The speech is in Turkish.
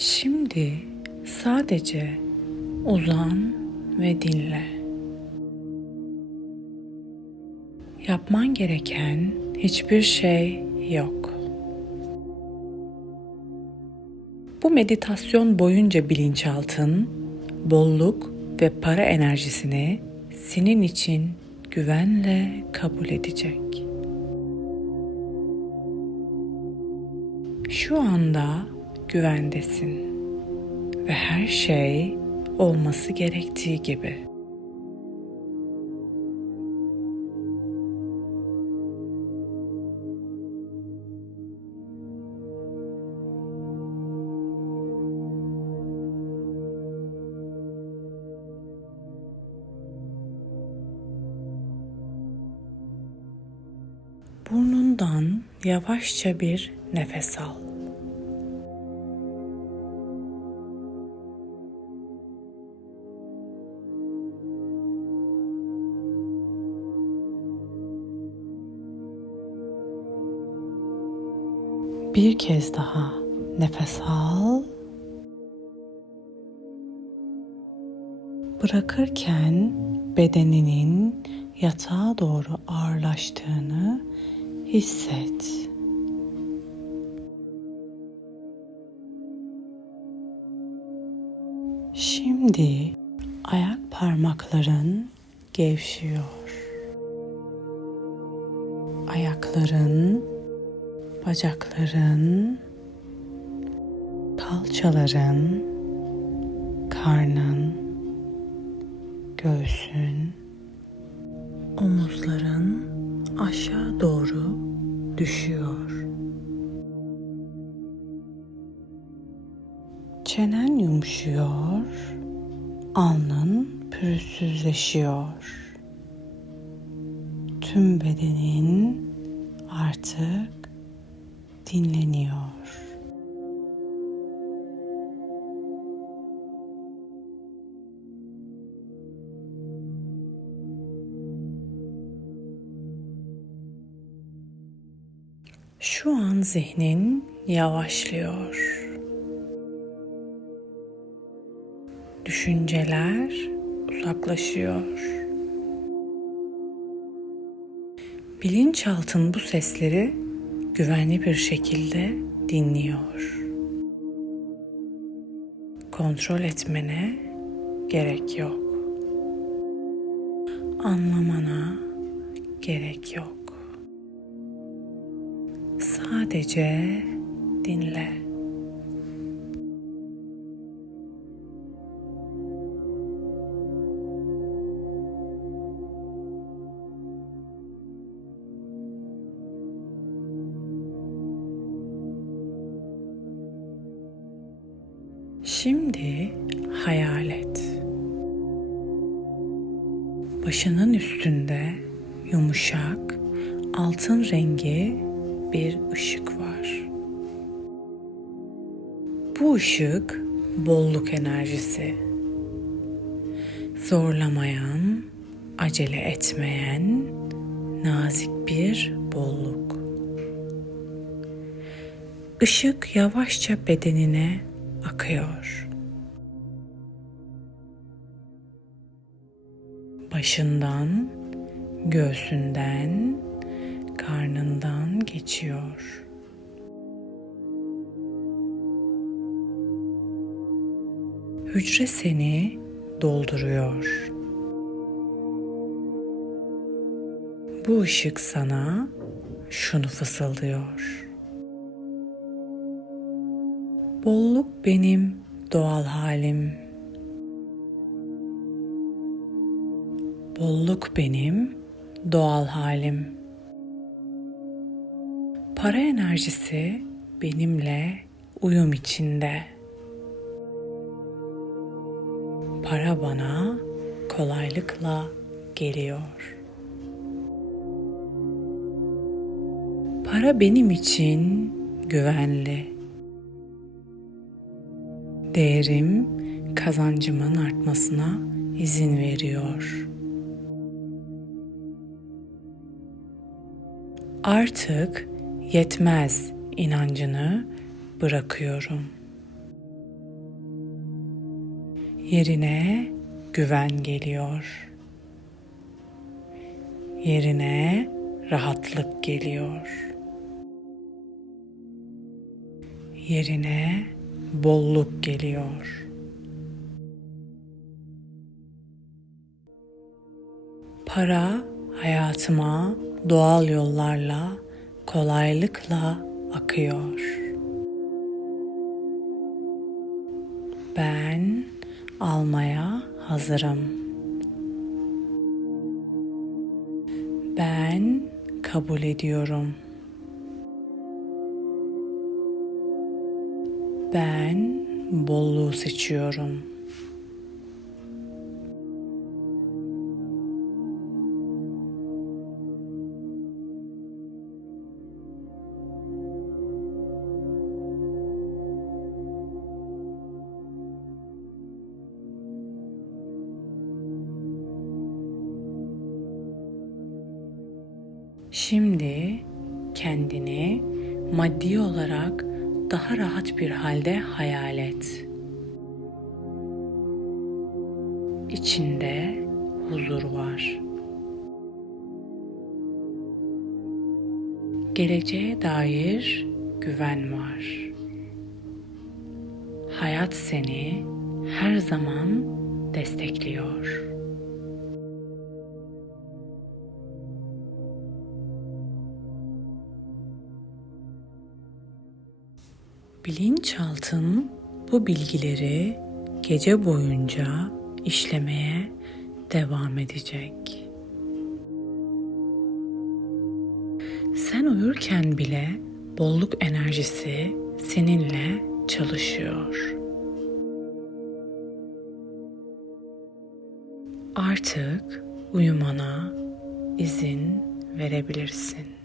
Şimdi sadece uzan ve dinle. Yapman gereken hiçbir şey yok. Bu meditasyon boyunca bilinçaltın bolluk ve para enerjisini senin için güvenle kabul edecek. Şu anda güvendesin ve her şey olması gerektiği gibi. Burnundan yavaşça bir nefes al. Bir kez daha nefes al. Bırakırken bedeninin yatağa doğru ağırlaştığını hisset. Şimdi ayak parmakların gevşiyor. Ayakların, bacakların, kalçaların, karnın, göğsün, omuzların aşağı doğru düşüyor. Çenen yumuşuyor, alnın pürüzsüzleşiyor. Tüm bedenin artık dinleniyor. Şu an zihnin yavaşlıyor. Düşünceler uzaklaşıyor. Bilinçaltın bu sesleri güvenli bir şekilde dinliyor. Kontrol etmene gerek yok. Anlamana gerek yok. Sadece dinle. Şimdi hayal et. Başının üstünde yumuşak altın rengi bir ışık var. Bu ışık bolluk enerjisi. Zorlamayan, acele etmeyen nazik bir bolluk. Işık yavaşça bedenine akıyor. Başından, göğsünden, karnından geçiyor. Hücre seni dolduruyor. Bu ışık sana şunu fısıldıyor. Bolluk benim doğal halim. Bolluk benim doğal halim. Para enerjisi benimle uyum içinde. Para bana kolaylıkla geliyor. Para benim için güvenli. Değerim kazancımın artmasına izin veriyor. Artık yetmez inancını bırakıyorum. Yerine güven geliyor. Yerine rahatlık geliyor. Yerine bolluk geliyor. Para hayatıma doğal yollarla kolaylıkla akıyor. Ben almaya hazırım. Ben kabul ediyorum. Ben bolluğu seçiyorum. Şimdi kendini maddi olarak daha rahat bir halde hayal et. İçinde huzur var. Geleceğe dair güven var. Hayat seni her zaman destekliyor. Bilinçaltın bu bilgileri gece boyunca işlemeye devam edecek. Sen uyurken bile bolluk enerjisi seninle çalışıyor. Artık uyumana izin verebilirsin.